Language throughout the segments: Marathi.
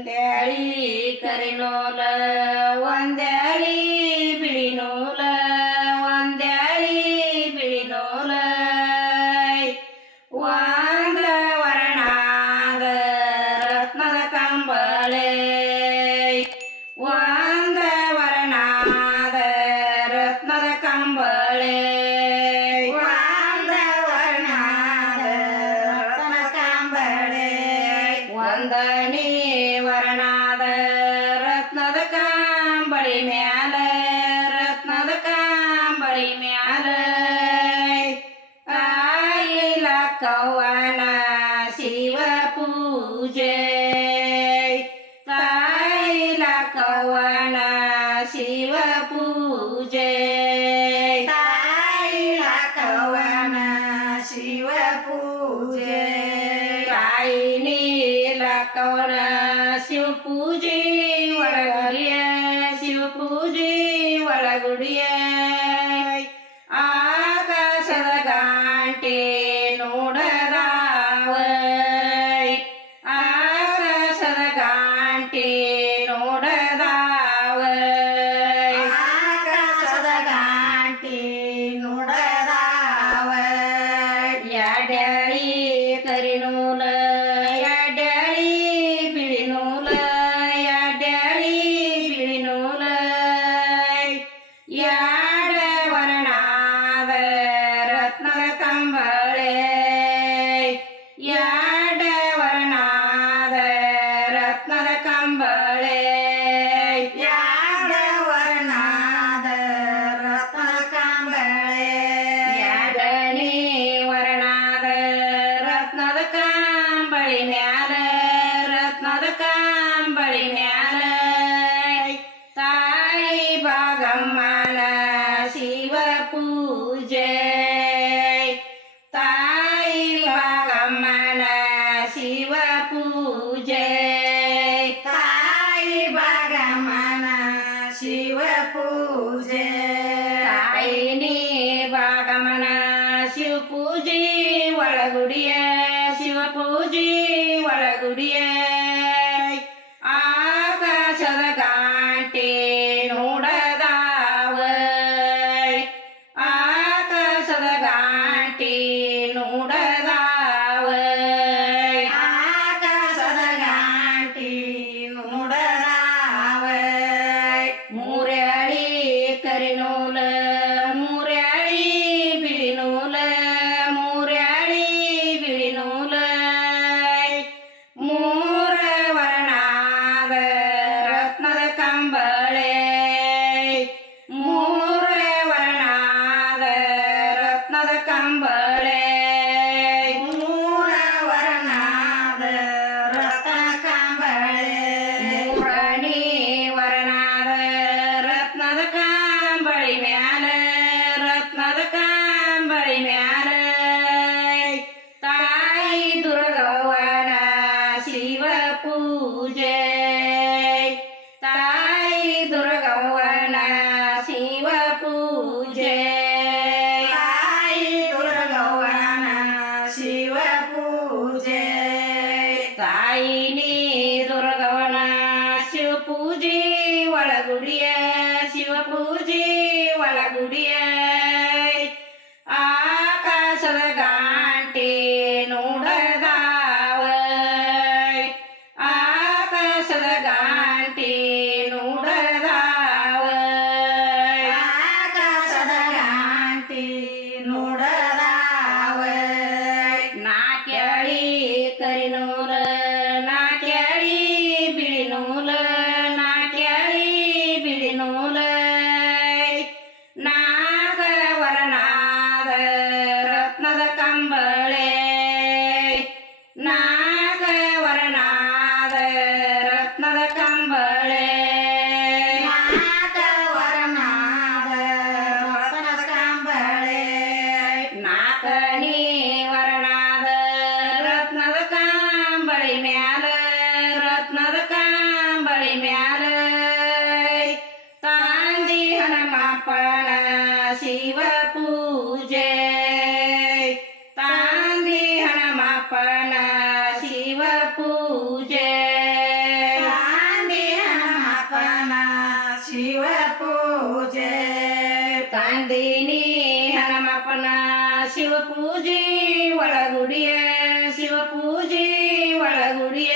ಒಂದ್ಯಾಳಿ ಕರಿನೂಲ ಒಂದ್ಯಾಳಿ ಬಿಳಿ ನೂಲ ಒಂದ್ಯಾಳಿ ಬಿಳಿ ನೂಲ ಒಂದ ವರ್ಣಾದ ರತ್ನದ ಕಂಬಳೆ ಒಂದ ವರ್ಣಾದ ರತ್ನದ ಕಂಬಳೆ ಒಂದ ವರ್ಣಾದ ರತ್ನದ ಕಂಬಳೆ ಒಂದನೇ कवाना शिव पूजे। ताईला कवाना शिव पूजे। ताईला कवाना शिव पूजे। ताईनीला कवना शिवपूजे वळगुडिया शिवपूजे वळगुडिया। ಶಿವ ಪೂಜೆ ಒಳಗುಡಿಯ ಶಿವ ಪೂಜೆ ಒಳಗುಡಿಯ ಶಿವ ಪೂಜೆ ತಾಂದಿ ಹಣಮಪ್ಪನ ಶಿವ ಪೂಜೆ ತಾಂದಿ ಹಣಮಪ್ಪನ ಶಿವ ಪೂಜೆ ತಾಂದಿನಿ ಹಣಮಪ್ಪನ ಶಿವ ಪೂಜೆ ಒಳಗುಡಿಯ ಶಿವ ಪೂಜೆ ಒಳಗುಡಿಯ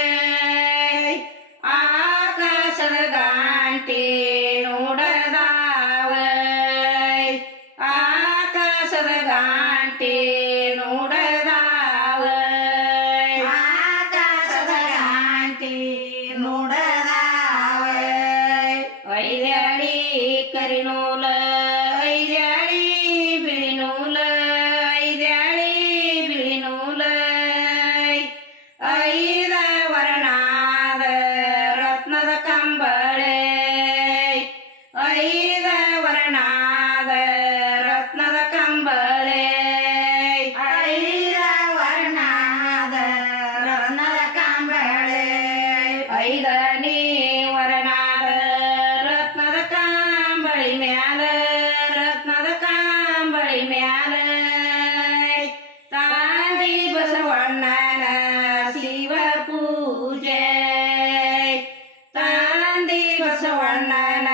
ನಂದಿ ಬಸವಣ್ಣನ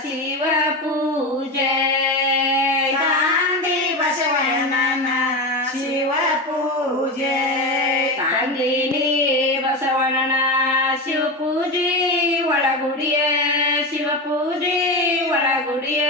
ಶಿವ ಪೂಜೆ ಕಾಂದಿ ಬಸವಣ್ಣನ ಶಿವ ಪೂಜೆ ಕಾಂದಿನಿ ಬಸವಣ್ಣನ ಶಿವ ಪೂಜೆ ಒಳಗುಡಿಯ ಶಿವ ಪೂಜೆ ಒಳಗುಡಿಯ